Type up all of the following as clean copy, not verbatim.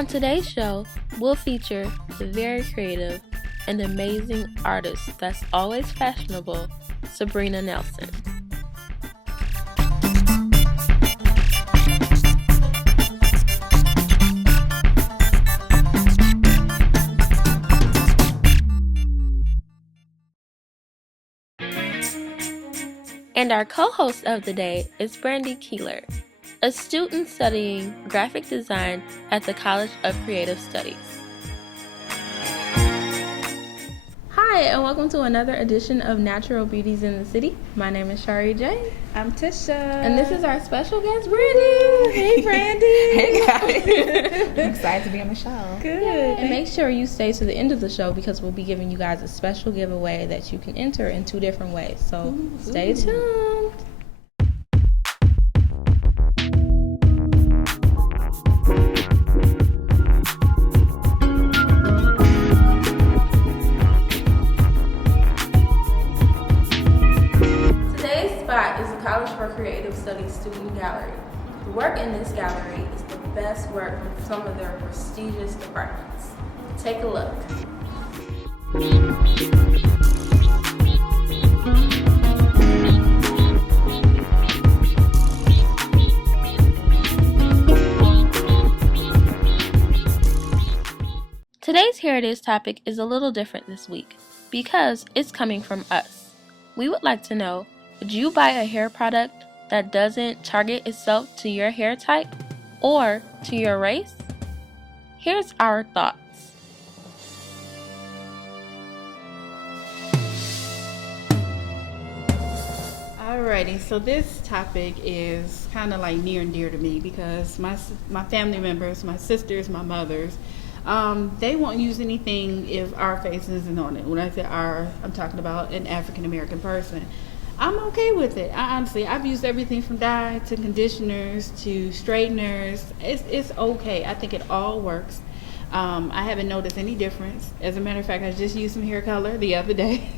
On today's show, we'll feature the very creative and amazing artist that's always fashionable, Sabrina Nelson. And our co-host of the day is Brandy Keeler, a student studying graphic design at the College of Creative Studies. Hi, and welcome to another edition of Natural Beauties in the City. My name is Shari J. I'm Tisha. And this is our special guest, Brandy. Hey, Brandy. Hey, guys. I'm excited to be on the show. Good. And make sure you stay to the end of the show because we'll be giving you guys a special giveaway that you can enter in 2 different ways. So stay tuned. Creative Studies Student Gallery. The work in this gallery is the best work from some of their prestigious departments. Take a look. Today's Here It Is topic is a little different this week because it's coming from us. We would like to know, would you buy a hair product that doesn't target itself to your hair type or to your race? Here's our thoughts. Alrighty, so this topic is kind of like near and dear to me because my family members, my sisters, my mothers, they won't use anything if our face isn't on it. When I say our, I'm talking about an African American person. I'm okay with it. I've used everything from dye to conditioners to straighteners. It's okay. I think it all works. I haven't noticed any difference. As a matter of fact, I just used some hair color the other day.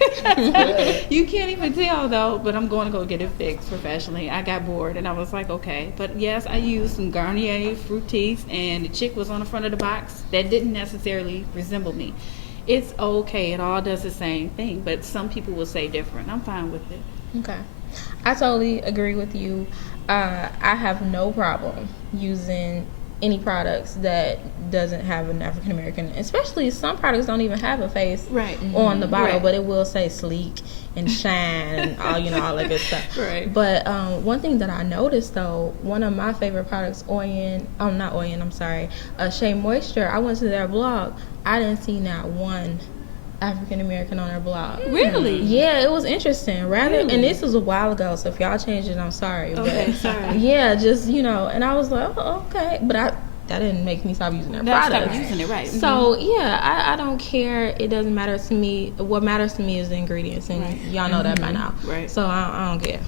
You can't even tell though, but I'm going to go get it fixed professionally. I got bored and I was like, okay. But yes, I used some Garnier Fructis and the chick was on the front of the box that didn't necessarily resemble me. It's okay. It all does the same thing, but some people will say different. I'm fine with it. Okay. I totally agree with you. I have no problem using any products that doesn't have an African American, especially some products don't even have a face on the bottle, but it will say sleek and shine and all that good stuff. Right. But one thing that I noticed though, one of my favorite products, Shea Moisture, I went to their blog. I didn't see not one African American on their blog. Really? Yeah, it was interesting. And this was a while ago, so if y'all changed it, I'm sorry. Okay, but sorry. Yeah, just and I was like, oh, okay, but that didn't make me stop using their product. Stop using it, right? So yeah, I don't care. It doesn't matter to me. What matters to me is the ingredients, and y'all know that by now. Right. So I don't care.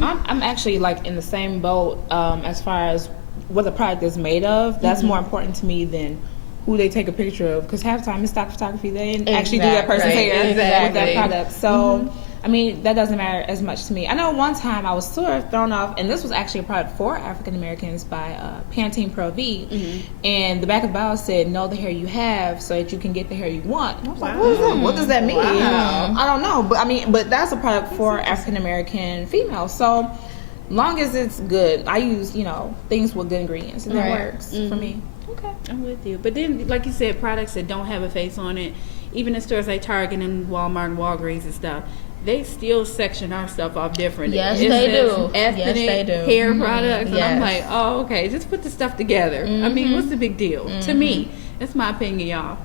I'm actually like in the same boat as far as what the product is made of. That's more important to me than who they take a picture of, because half the time it's stock photography. They didn't actually do that person's hair with that product. So, I mean, that doesn't matter as much to me. I know one time I was sort of thrown off, and this was actually a product for African Americans by Pantene Pro V, and the back of the bottle said, know the hair you have so that you can get the hair you want. And I was like, what is that? What does that mean? Wow. I don't know, but that's a product for African American females. So, long as it's good, I use, things with good ingredients, and that works for me. Okay, I'm with you. But then, like you said, products that don't have a face on it, even in stores like Target and Walmart and Walgreens and stuff, they still section our stuff off different. Yes, they do. Ethnic hair products. And I'm like, oh, okay, just put the stuff together. I mean, what's the big deal? To me, that's my opinion, y'all.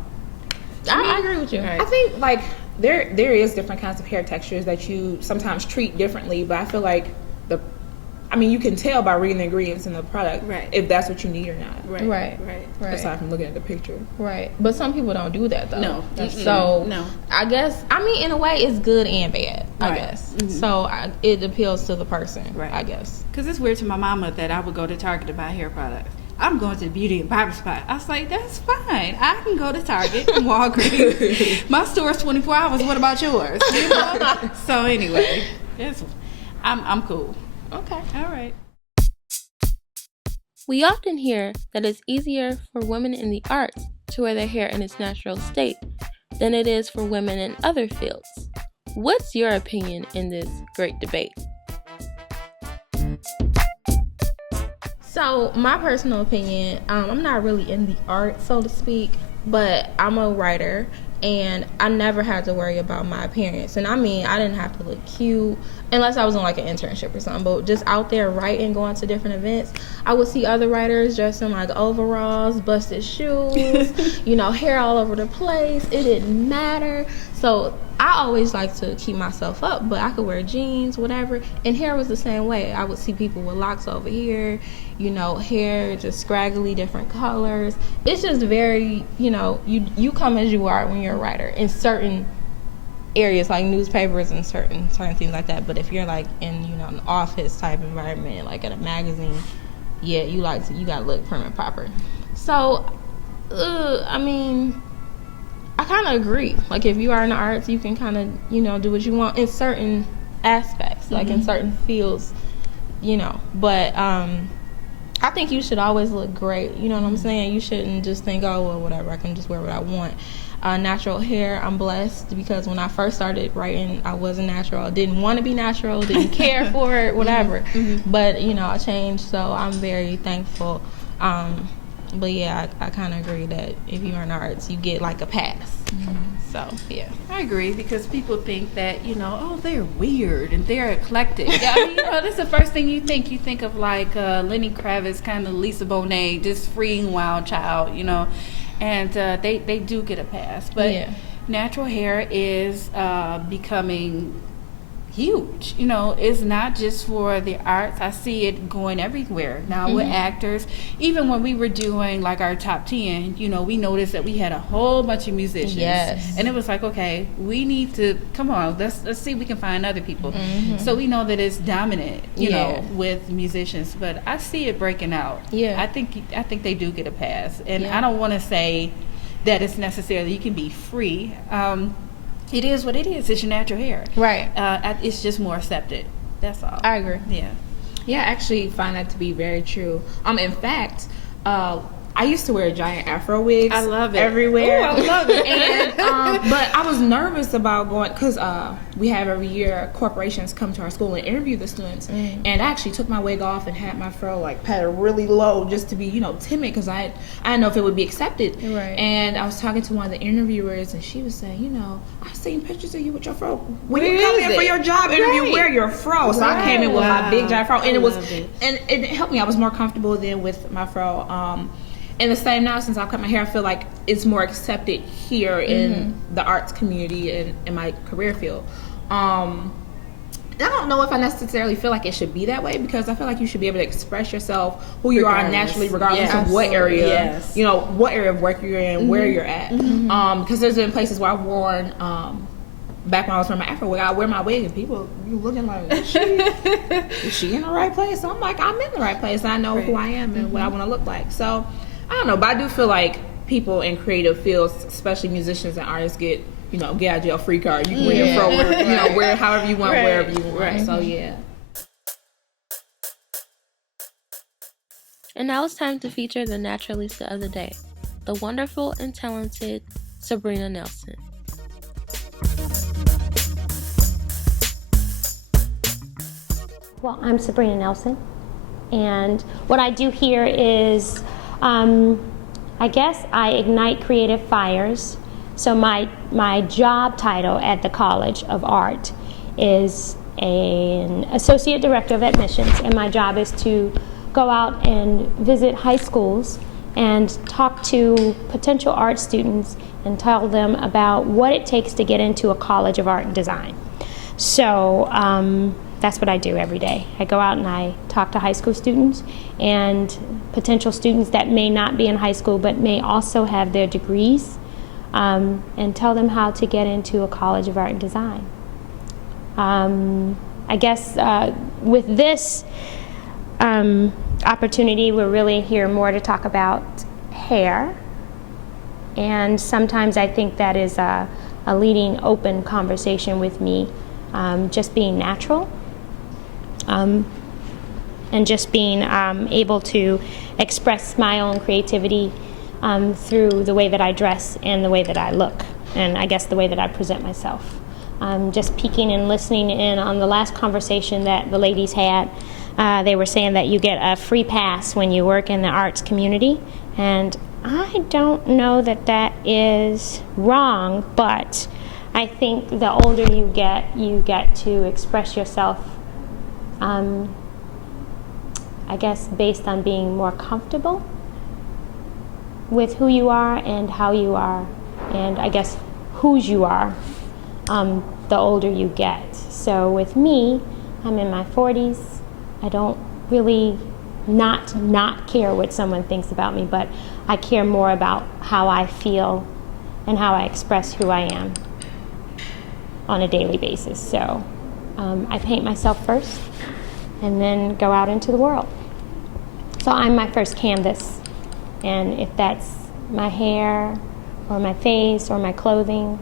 I agree with you. Right. I think, there is different kinds of hair textures that you sometimes treat differently, but I feel like you can tell by reading the ingredients in the product if that's what you need or not. Right. Aside from looking at the picture. Right. But some people don't do that, though. No. So, no. I guess, in a way, it's good and bad, I guess. So, it appeals to the person, I guess. Because it's weird to my mama that I would go to Target to buy hair products. I'm going to the beauty and barber spot. I was like, that's fine. I can go to Target and Walgreens. My store's 24 hours. What about yours? So, anyway, I'm cool. Okay. All right. We often hear that it's easier for women in the arts to wear their hair in its natural state than it is for women in other fields. What's your opinion in this great debate? So, my personal opinion, I'm not really in the art, so to speak, but I'm a writer, and I never had to worry about my appearance. And I mean, I didn't have to look cute unless I was on like an internship or something, but just out there writing, going to different events, I would see other writers dressed in like overalls, busted shoes, hair all over the place. It didn't matter. So I always like to keep myself up, but I could wear jeans, whatever. And hair was the same way. I would see people with locks over here, hair just scraggly, different colors. It's just very, you come as you are when you're a writer in certain areas like newspapers and certain things like that. But if you're like in, an office type environment, like at a magazine, yeah, you gotta look prim and proper. So, I kind of agree. Like, if you are in the arts, you can kind of, do what you want in certain aspects, like in certain fields, But I think you should always look great. You know what I'm saying? You shouldn't just think, oh, well, whatever, I can just wear what I want. Natural hair, I'm blessed because when I first started writing, I wasn't natural. I didn't want to be natural, didn't care for it, whatever. But, I changed, so I'm very thankful. But yeah, I kind of agree that if you're in arts, you get like a pass. So yeah, I agree because people think that oh, they're weird and they're eclectic. Yeah, I mean, that's the first thing you think. You think of like Lenny Kravitz, kind of Lisa Bonet, just freeing wild child, and they do get a pass. But natural hair is becoming huge. It's not just for the arts. I see it going everywhere now with actors. Even when we were doing like our top 10, we noticed that we had a whole bunch of musicians. Yes. And it was like, okay, we need to come on, let's see if we can find other people. So we know that it's dominant, with musicians, but I see it breaking out. Yeah. I think they do get a pass. And I don't want to say that it's necessarily you can be free. It is what it is. It's your natural hair. Right. It's just more accepted. That's all. I agree. Yeah. Yeah, I actually find that to be very true. In fact, I used to wear giant Afro wigs. I love it. Everywhere. Ooh, I love it. And, but I was nervous about going, because we have every year corporations come to our school and interview the students. And I actually took my wig off and had my fro like padded really low just to be, timid, because I didn't know if it would be accepted. Right. And I was talking to one of the interviewers, and she was saying, I've seen pictures of you with your fro. When Where you come is in it? for your job interview, wear your fro. So I came in with my big giant fro, and and it helped me. I was more comfortable then with my fro. And the same now, since I've cut my hair, I feel like it's more accepted here in the arts community and in my career field. I don't know if I necessarily feel like it should be that way, because I feel like you should be able to express yourself who you are naturally, regardless of what area, what area of work you're in, where you're at. Because there's been places where I've worn, back when I was wearing my Afro wig, I wear my wig and people you looking like, is she in the right place? So I'm like, I'm in the right place. I know who I am and what I want to look like. So I don't know, but I do feel like people in creative fields, especially musicians and artists, get out of jail free card. You can wear your fro, wear it however you want, wherever you want. Right. So yeah. And now it's time to feature the Naturalista of the day, the wonderful and talented Sabrina Nelson. Well, I'm Sabrina Nelson, and what I do here is, I guess I ignite creative fires. So my job title at the College of Art is an Associate Director of Admissions, and my job is to go out and visit high schools and talk to potential art students and tell them about what it takes to get into a College of Art and Design. So that's what I do every day. I go out and I talk to high school students and potential students that may not be in high school but may also have their degrees, and tell them how to get into a College of Art and Design. I guess with this opportunity, we're really here more to talk about hair, and sometimes I think that is a leading open conversation with me, just being natural. and just being able to express my own creativity through the way that I dress and the way that I look, and I guess the way that I present myself. Just peeking and listening in on the last conversation that the ladies had. They were saying that you get a free pass when you work in the arts community, and I don't know that that is wrong, but I think the older you get to express yourself, I guess based on being more comfortable with who you are and how you are, and I guess whose you are, the older you get. So with me, I'm in my 40s. I don't really not care what someone thinks about me, but I care more about how I feel and how I express who I am on a daily basis. So I paint myself first and then go out into the world. So I'm my first canvas, and if that's my hair or my face or my clothing,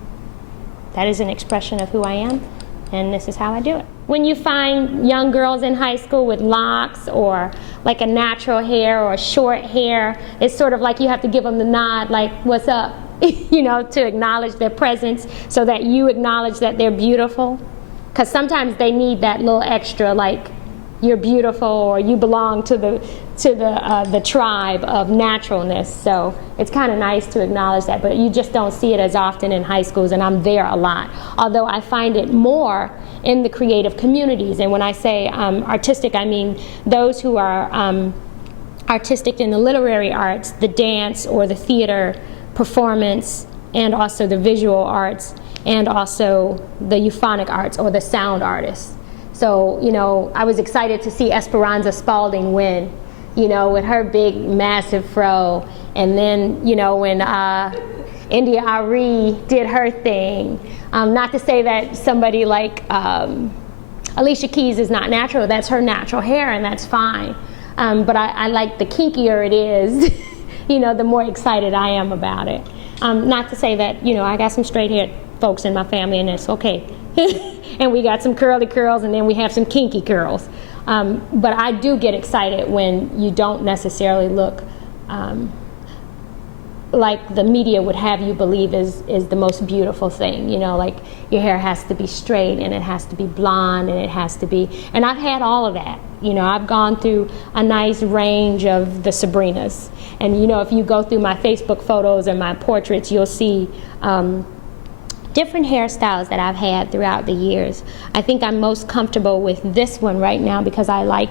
that is an expression of who I am, and this is how I do it. When you find young girls in high school with locks or like a natural hair or short hair, it's sort of like you have to give them the nod, like, what's up? You know, to acknowledge their presence so that you acknowledge that they're beautiful. Because sometimes they need that little extra, like, you're beautiful or you belong to the tribe of naturalness. So it's kind of nice to acknowledge that, but you just don't see it as often in high schools, and I'm there a lot. Although I find it more in the creative communities. And when I say artistic, I mean those who are artistic in the literary arts, the dance or the theater performance, and also the visual arts, and also the euphonic arts or the sound artists. So, you know, I was excited to see Esperanza Spalding win, you know, with her big, massive fro. And then, you know, when India Ari did her thing. Not to say that somebody like Alicia Keys is not natural. That's her natural hair, and that's fine. But I like the kinkier it is, you know, the more excited I am about it. Not to say that, you know, I got some straight-haired folks in my family, and it's okay. And we got some curly curls, and then we have some kinky curls. But I do get excited when you don't necessarily look like the media would have you believe is the most beautiful thing. You know, like your hair has to be straight, and it has to be blonde, and it has to be, and I've had all of that. You know, I've gone through a nice range of the Sabrinas. And you know, if you go through my Facebook photos and my portraits, you'll see different hairstyles that I've had throughout the years. I think I'm most comfortable with this one right now because I like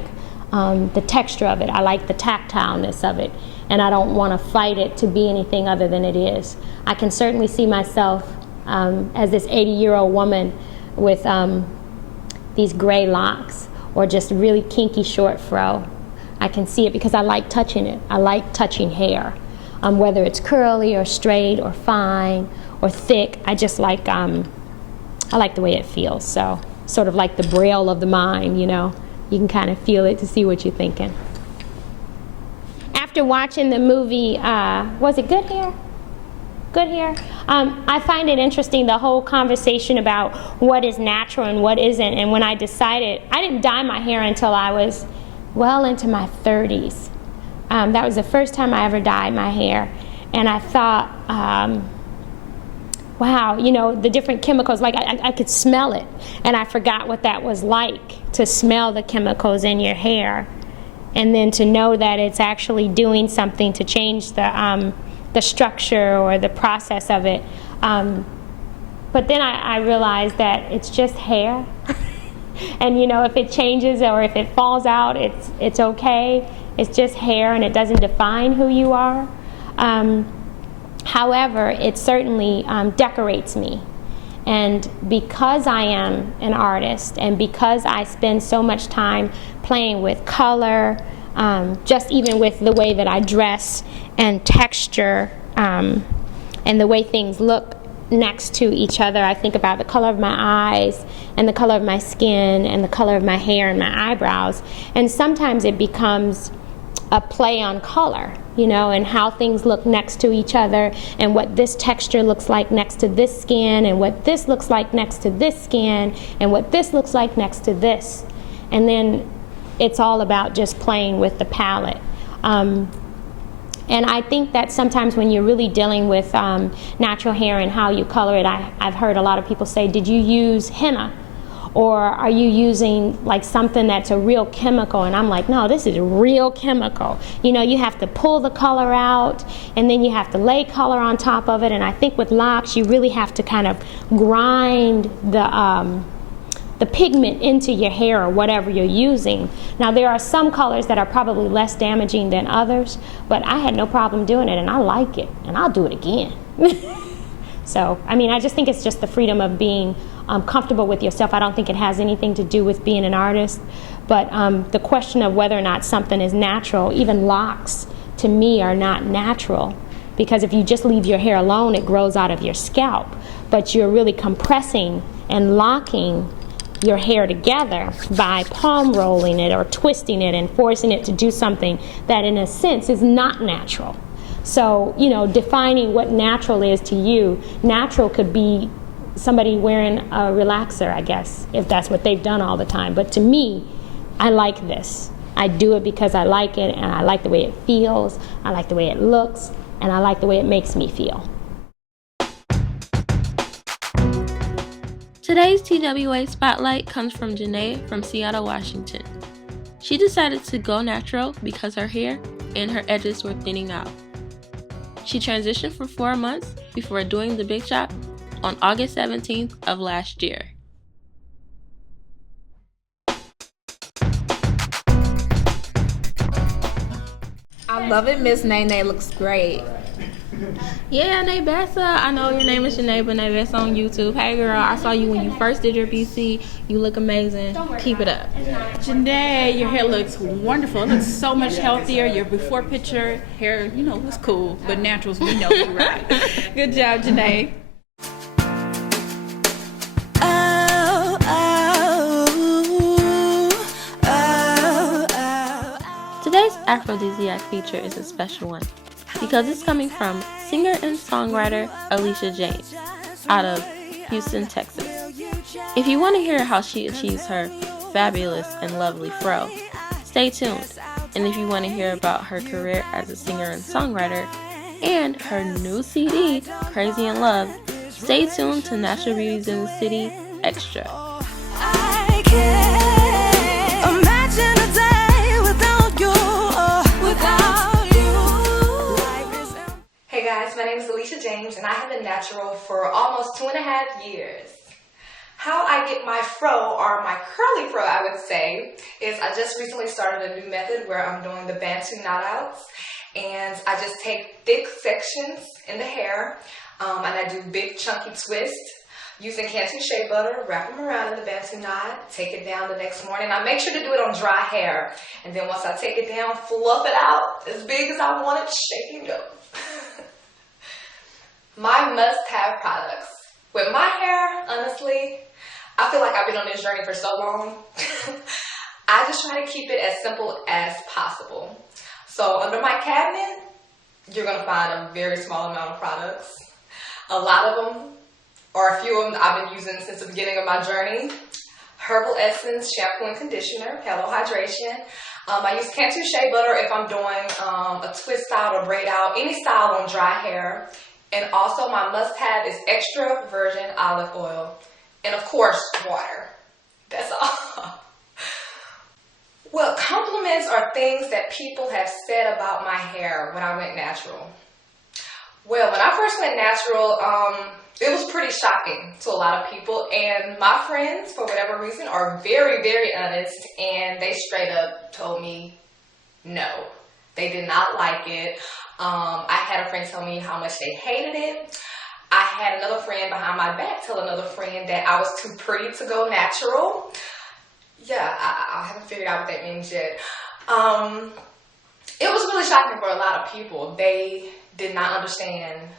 the texture of it. I like the tactileness of it, and I don't want to fight it to be anything other than it is. I can certainly see myself as this 80-year-old woman with these gray locks or just really kinky short fro. I can see it because I like touching it. I like touching hair, whether it's curly or straight or fine or thick. I just like, I like the way it feels. So sort of like the braille of the mind, you know. You can kind of feel it to see what you're thinking. After watching the movie, was it Good Hair? Good Hair? I find it interesting, the whole conversation about what is natural and what isn't. And when I decided, I didn't dye my hair until I was well into my 30s. That was the first time I ever dyed my hair. And I thought, wow, you know, the different chemicals, like I could smell it. And I forgot what that was like, to smell the chemicals in your hair. And then to know that it's actually doing something to change the structure or the process of it. But then I realized that it's just hair. And you know, if it changes or if it falls out, it's okay. It's just hair, and it doesn't define who you are. However, it certainly decorates me. And because I am an artist, and because I spend so much time playing with color, just even with the way that I dress and texture, and the way things look next to each other, I think about the color of my eyes and the color of my skin and the color of my hair and my eyebrows. And sometimes it becomes a play on color, you know, and how things look next to each other, and what this texture looks like next to this skin, and what this looks like next to this skin, and what this looks like next to this. And then it's all about just playing with the palette. And I think that sometimes when you're really dealing with natural hair and how you color it, I've heard a lot of people say, did you use henna? Or are you using like something that's a real chemical? And I'm like, no, this is real chemical. You know, you have to pull the color out, and then you have to lay color on top of it. And I think with locks, you really have to kind of grind the pigment into your hair or whatever you're using. Now, there are some colors that are probably less damaging than others, but I had no problem doing it, and I like it, and I'll do it again. So, I mean, I just think it's just the freedom of being comfortable with yourself. I don't think it has anything to do with being an artist, but the question of whether or not something is natural, even locks, to me, are not natural. Because if you just leave your hair alone, it grows out of your scalp. But you're really compressing and locking your hair together by palm rolling it or twisting it and forcing it to do something that in a sense is not natural. So, you know, defining what natural is to you, natural could be somebody wearing a relaxer, I guess, if that's what they've done all the time. But to me, I like this. I do it because I like it, and I like the way it feels, I like the way it looks, and I like the way it makes me feel. Today's TWA Spotlight comes from Janae from Seattle, Washington. She decided to go natural because her hair and her edges were thinning out. She transitioned for 4 months before doing the big chop on August 17th of last year. I love it. Miss Nene looks great. Yeah, Nebessa, I know your name is Janae, but Nebessa on YouTube. Hey girl, I saw you when you first did your BC. You look amazing. Keep it up. Janae, your hair looks wonderful. It looks so much healthier. Your before picture hair, you know, looks cool, but naturals, we know you're right. Good job, Janae. Today's aphrodisiac feature is a special one because it's coming from singer and songwriter Alicia James out of Houston, Texas. If you want to hear how she achieves her fabulous and lovely fro, stay tuned. And if you want to hear about her career as a singer and songwriter and her new CD, Crazy in Love, stay tuned to Natural Beauties in the City Extra. I can't imagine a day without you, without you. Hey guys, my name is Alicia James and I have been natural for almost 2.5 years. How I get my fro, or my curly fro I would say, is I just recently started a new method where I'm doing the Bantu knot outs, and I just take thick sections in the hair and I do big chunky twists. Using Cantu shea butter, wrap them around in the Bantu knot, take it down the next morning. I make sure to do it on dry hair. And then once I take it down, fluff it out as big as I want it, shaking it up. My must-have products. With my hair, honestly, I feel like I've been on this journey for so long. I just try to keep it as simple as possible. So under my cabinet, you're going to find a very small amount of products. A lot of them, or a few of them I've been using since the beginning of my journey. Herbal Essence Shampoo and Conditioner, Hello Hydration. I use Cantu shea butter if I'm doing a twist out or braid out, any style on dry hair. And also my must-have is extra virgin olive oil. And of course, water. That's all. Well, compliments are things that people have said about my hair when I went natural. Well, when I first went natural, it was pretty shocking to a lot of people, and my friends, for whatever reason, are very, very honest, and they straight up told me no. They did not like it. I had a friend tell me how much they hated it. I had another friend behind my back tell another friend that I was too pretty to go natural. Yeah, I haven't figured out what that means yet. It was really shocking for a lot of people. They did not understand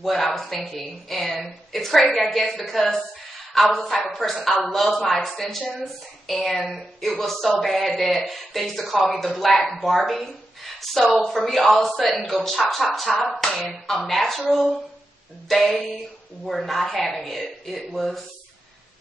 what I was thinking, and it's crazy, I guess, because I was the type of person, I loved my extensions, and it was so bad that they used to call me the Black Barbie. So for me to all of a sudden go chop, chop, chop, and I'm natural, they were not having it. It was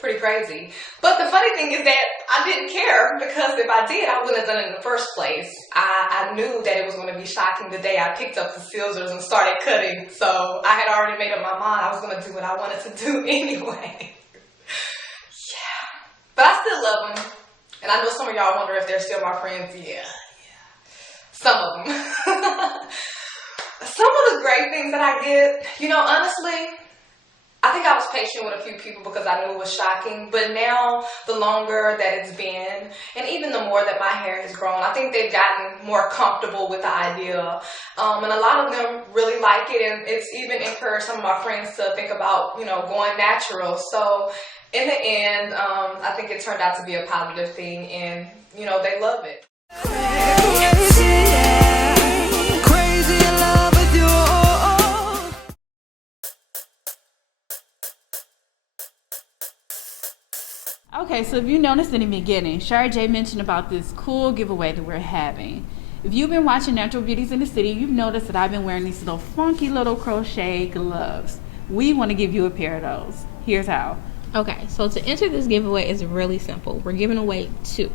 pretty crazy. But the funny thing is that I didn't care, because if I did, I wouldn't have done it in the first place. I knew that it was going to be shocking the day I picked up the scissors and started cutting. So I had already made up my mind I was going to do what I wanted to do anyway. Yeah. But I still love them. And I know some of y'all wonder if they're still my friends. Yeah. Some of them. Some of the great things that I get, you know, honestly, I think I was patient with a few people because I knew it was shocking. But now, the longer that it's been, and even the more that my hair has grown, I think they've gotten more comfortable with the idea. And a lot of them really like it, and it's even encouraged some of my friends to think about, you know, going natural. So in the end, I think it turned out to be a positive thing, and, you know, they love it. Okay, so if you noticed in the beginning, Shara J mentioned about this cool giveaway that we're having. If you've been watching Natural Beauties in the City, you've noticed that I've been wearing these little funky little crochet gloves. We want to give you a pair of those. Here's how. Okay, so to enter this giveaway is really simple. We're giving away 2.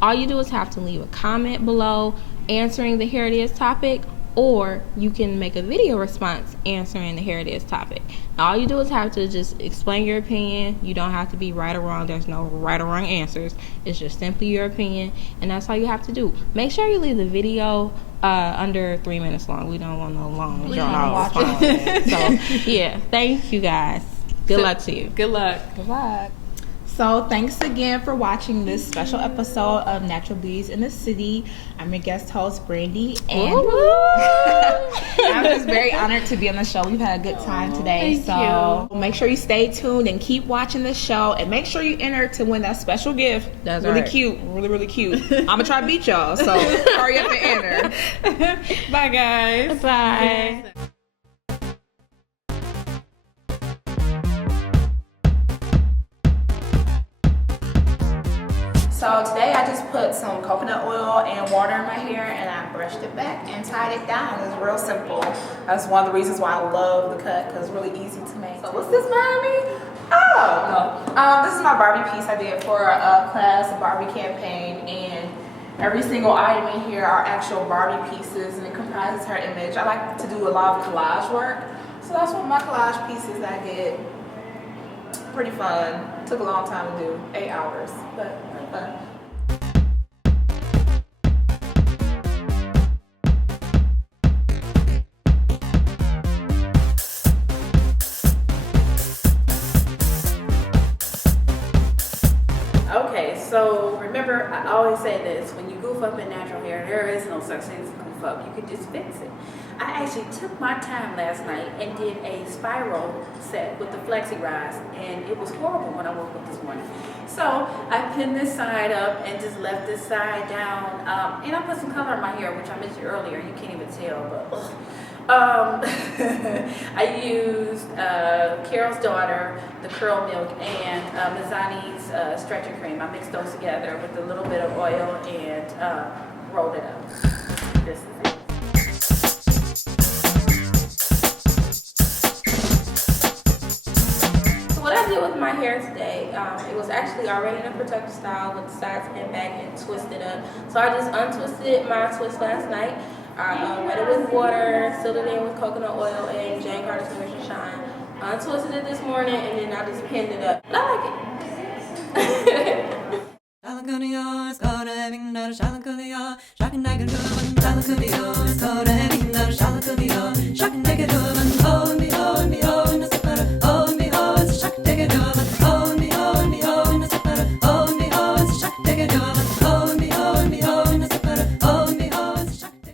All you do is have to leave a comment below answering the Here It Is topic, or you can make a video response answering the Here It Is topic. Now, all you do is have to just explain your opinion. You don't have to be right or wrong. There's no right or wrong answers. It's just simply your opinion, and that's all you have to do. Make sure you leave the video under 3 minutes long. We don't want no long response. So, yeah, thank you guys. Good luck to you. Good luck. Good luck. So thanks again for watching this special episode of Natural Beauties in the City. I'm your guest host, Brandy, and I'm just very honored to be on the show. We've had a good time today. Thank you. Make sure you stay tuned and keep watching the show, and make sure you enter to win that special gift. That's really right. Cute, really cute. I'm gonna try to beat y'all, so hurry up and enter. Bye, guys. Bye. So today I just put some coconut oil and water in my hair, and I brushed it back and tied it down. It's real simple. That's one of the reasons why I love the cut, because it's really easy to make. So what's this behind me? Oh, no. This is my Barbie piece I did for a class, a Barbie campaign, and every single item in here are actual Barbie pieces, and it comprises her image. I like to do a lot of collage work, so that's one of my collage pieces I did. Pretty fun. Took a long time to do, 8 hours, but pretty fun. Okay, so remember, I always say this: when you goof up in natural hair, there is no such thing as goof up. You can just fix it. I actually took my time last night and did a spiral set with the flexi rise, and it was horrible when I woke up this morning. So I pinned this side up and just left this side down, and I put some color in my hair, which I mentioned earlier. You can't even tell, but I used Carol's Daughter, the Curl Milk, and Mizani's stretching cream. I mixed those together with a little bit of oil and rolled it up. This is it. So what I did with my hair today, it was actually already in a protective style with the sides pinned back and twisted up. So I just untwisted my twist last night. I wet it with water, sealed it in with coconut oil and Jane Carter's Nourish and Shine. I untwisted it this morning, and then I just pinned it up. And I like it.